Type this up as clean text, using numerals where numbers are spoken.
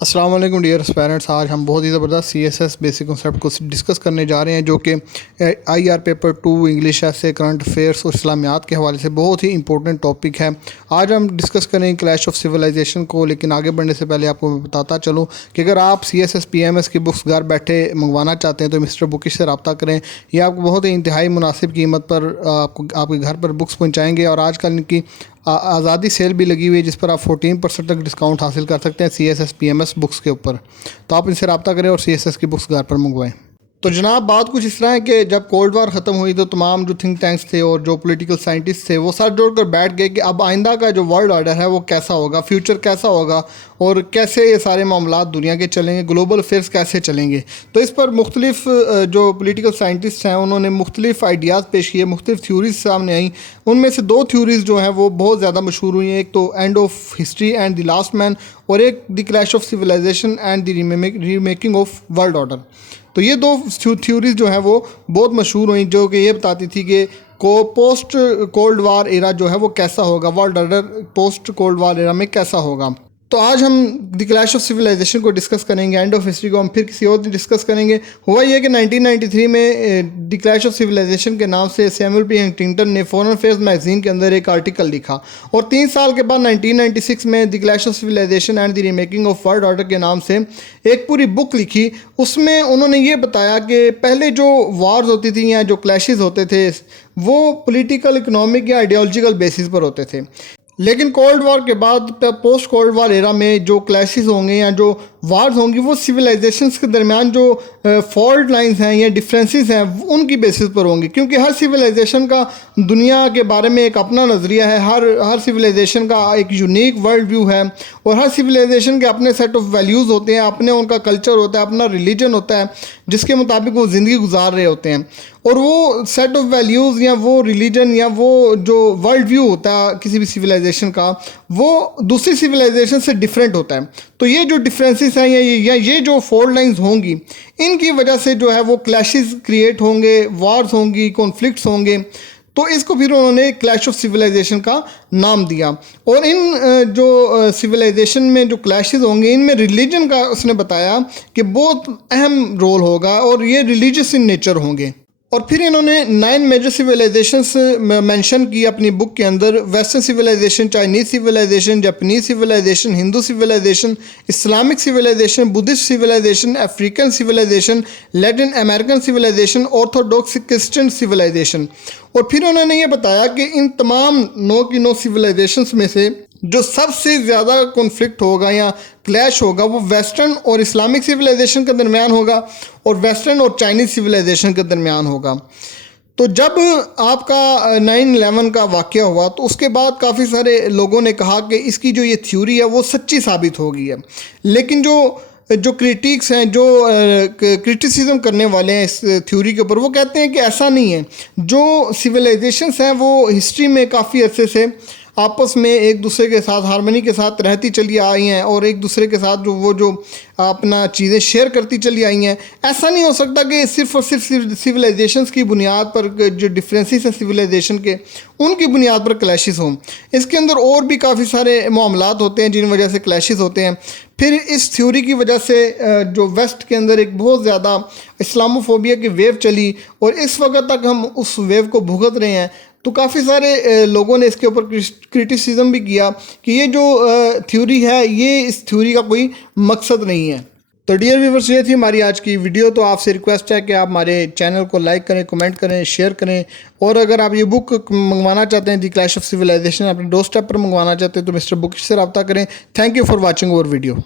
अस्सलाम वालेकुम dear parents. आज हम बहुत ही ज़बरदस्त CSS बेसिक कॉन्सेप्ट को डिस्कस करने जा रहे हैं, जो कि IR पेपर 2 इंग्लिश ऐसे करंट अफेयर्स और इस्लामियात के हवाले से बहुत ही इंपॉर्टेंट टॉपिक है। आज हम डिस्कस करेंगे क्लैश ऑफ सिविलाइजेशन को, लेकिन आगे बढ़ने से पहले आपको मैं बताता चलूँ कि अगर आप CSS PMS की बुक्स घर बैठे मंगवाना चाहते हैं तो मिस्टर बुकिश से रब्ता करें। ये आपको बहुत ही इंतहाई मुनासिब कीमत पर आपको आपके घर पर बुक्स पहुँचाएँगे, और आजकल इनकी आज़ादी सेल भी लगी हुई है जिस पर आप 14% तक डिस्काउंट हासिल कर सकते हैं CSS PMS बुक्स के ऊपर। तो आप इनसे रब्ता करें और CSS की बुक्स घर पर मंगवाएं। तो जनाब, बात कुछ इस तरह है कि जब कोल्ड वार ख़त्म हुई तो तमाम जो थिंक टैंक्स थे और जो पॉलिटिकल साइंटिस्ट थे वो साथ जोड़ कर बैठ गए कि अब आइंदा का जो वर्ल्ड ऑर्डर है वो कैसा होगा, फ्यूचर कैसा होगा और कैसे ये सारे मामलात दुनिया के चलेंगे, ग्लोबल अफेयर्स कैसे चलेंगे। तो इस पर मुख्तलिफ जो पॉलिटिकल साइंटिस्ट हैं उन्होंने मुख्तलिफ आइडियाज़ पेश किए, मुख्तलिफ थ्योरीज सामने आई। उनमें से दो थ्योरीज जो हैं वो बहुत ज़्यादा मशहूर हुई हैं, एक तो end of history and the last man, और एक the clash of civilization and the remaking of world order. तो ये दो थ्योरीज जो हैं वो बहुत मशहूर हुई, जो कि ये बताती थी कि पोस्ट कोल्ड वार एरा जो है वो कैसा होगा, world order post cold war era में कैसा होगा। तो आज हम द क्लैश ऑफ सिविलाइजेशन को डिस्कस करेंगे, एंड ऑफ हिस्ट्री को हम फिर किसी और दिन डिस्कस करेंगे। हुआ ये कि 1993 में द क्लैश ऑफ सिविलाइजेशन के नाम से सैमुअल पी हंटिंगटन ने फॉरेन अफेयर्स मैगजीन के अंदर एक आर्टिकल लिखा, और 3 साल के बाद 1996 में the clash of civilization and the remaking of world order के नाम से एक पूरी बुक लिखी। उसमें उन्होंने ये बताया कि पहले जो वार्स होती थी या जो क्लैशेस होते थे वो पॉलिटिकल, इकोनॉमिक या आइडियोलॉजिकल बेसिस पर होते थे, लेकिन कोल्ड वॉर के बाद पोस्ट कोल्ड वॉर एरा में जो क्लैशेस होंगे या जो वार्स होंगी वो सिविलाइजेशंस के दरमियान जो फॉल्ट लाइंस हैं या डिफरेंसेस हैं उनकी बेसिस पर होंगी, क्योंकि हर सिविलाइजेशन का दुनिया के बारे में एक अपना नज़रिया है, हर सिविलाइजेशन का एक यूनिक वर्ल्ड व्यू है, और हर सिविलाइजेशन के अपने सेट ऑफ वैल्यूज़ होते हैं, अपने उनका कल्चर होता है, अपना रिलीजन होता है जिसके मुताबिक वो ज़िंदगी गुजार रहे होते हैं। और वो सेट ऑफ वैल्यूज़ या वो रिलीजन या वो जो वर्ल्ड व्यू होता है किसी भी सिविलाइजेशन का, वो दूसरी सिविलाइजेशन से डिफरेंट होता है। तो ये जो डिफरेंसेस हैं या ये जो फॉल्ट लाइंस होंगी, इनकी वजह से जो है वो क्लैशेस क्रिएट होंगे, वार्स होंगी, कॉन्फ्लिक्ट्स होंगे। तो इसको फिर उन्होंने क्लैश ऑफ सिविलाइजेशन का नाम दिया। और इन जो सिविलाइजेशन में जो क्लैशेस होंगे इनमें रिलीजन का उसने बताया कि बहुत अहम रोल होगा, और ये रिलीजियस इन नेचर होंगे। और फिर इन्होंने 9 मेजर सिविलाइजेशंस मेंशन की अपनी बुक के अंदर: western civilization, Chinese civilization, Japanese civilization, Hindu civilization, Islamic civilization, Buddhist civilization, African civilization, Latin American civilization, orthodox Christian civilization. और फिर उन्होंने ये बताया कि इन तमाम 9 की 9 सिविलाइजेशंस में से जो सबसे ज़्यादा कॉन्फ्लिक्ट होगा या क्लैश होगा वो वेस्टर्न और इस्लामिक सिविलाइजेशन के दरमियान होगा, और वेस्टर्न और चाइनीज़ सिविलाइजेशन के दरमियान होगा। तो जब आपका 9/11 का वाक़या हुआ तो उसके बाद काफ़ी सारे लोगों ने कहा कि इसकी जो ये थ्योरी है वो सच्ची साबित हो गई है, लेकिन जो क्रिटिक्स हैं, जो क्रिटिसिज्म करने वाले हैं इस थ्योरी के ऊपर, वो कहते हैं कि ऐसा नहीं है। जो सिविलाइजेशंस हैं वो हिस्ट्री में काफ़ी अरसे से आपस में एक दूसरे के साथ हार्मनी के साथ रहती चली आई हैं, और एक दूसरे के साथ जो अपना चीज़ें शेयर करती चली आई हैं। ऐसा नहीं हो सकता कि सिर्फ़ और सिर्फ सिविलाइजेशंस की बुनियाद पर जो डिफरेंसेस हैं सिविलाइजेशन के, उनकी बुनियाद पर क्लैशेस हों। इसके अंदर और भी काफ़ी सारे मामलात होते हैं जिन वजह से क्लैशेस होते हैं। फिर इस थ्योरी की वजह से जो वेस्ट के अंदर एक बहुत ज़्यादा इस्लामोफोबिया की वेव चली, और इस वक्त तक हम उस वेव को भुगत रहे हैं। तो काफ़ी सारे लोगों ने इसके ऊपर क्रिटिसिज्म भी किया कि ये जो थ्योरी है ये इस थ्योरी का कोई मकसद नहीं है। तो डियर व्यूअर्स, ये थी हमारी आज की वीडियो। तो आपसे रिक्वेस्ट है कि आप हमारे चैनल को लाइक करें, कमेंट करें, शेयर करें, और अगर आप ये बुक मंगवाना चाहते हैं द क्लैश ऑफ सिविलाइजेशन, अपने डोर स्टेप पर मंगवाना चाहते हैं तो मिस्टर बुकिश से रब्ता करें। Thank you for watching our video.